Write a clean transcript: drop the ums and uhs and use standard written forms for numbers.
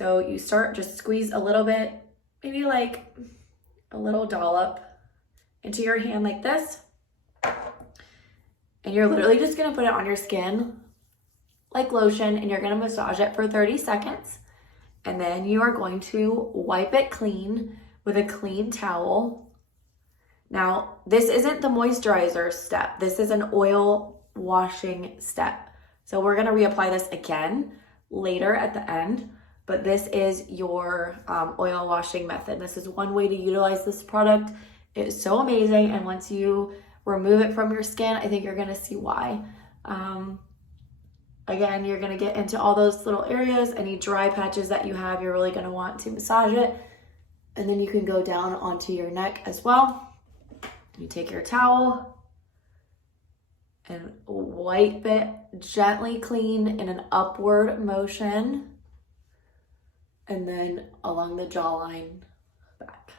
So you start, just squeeze a little bit, maybe like a little dollop into your hand like this. And you're literally just gonna put it on your skin like lotion, and you're gonna massage it for 30 seconds. And then you are going to wipe it clean with a clean towel. Now, this isn't the moisturizer step. This is an oil washing step. So we're gonna reapply this again later at the end, but this is your oil washing method. This is one way to utilize this product. It is so amazing, and once you remove it from your skin, I think you're gonna see why. Again, you're gonna get into all those little areas, any dry patches that you have, you're really gonna want to massage it. And then you can go down onto your neck as well. You take your towel and wipe it gently clean in an upward motion. And then along the jawline back.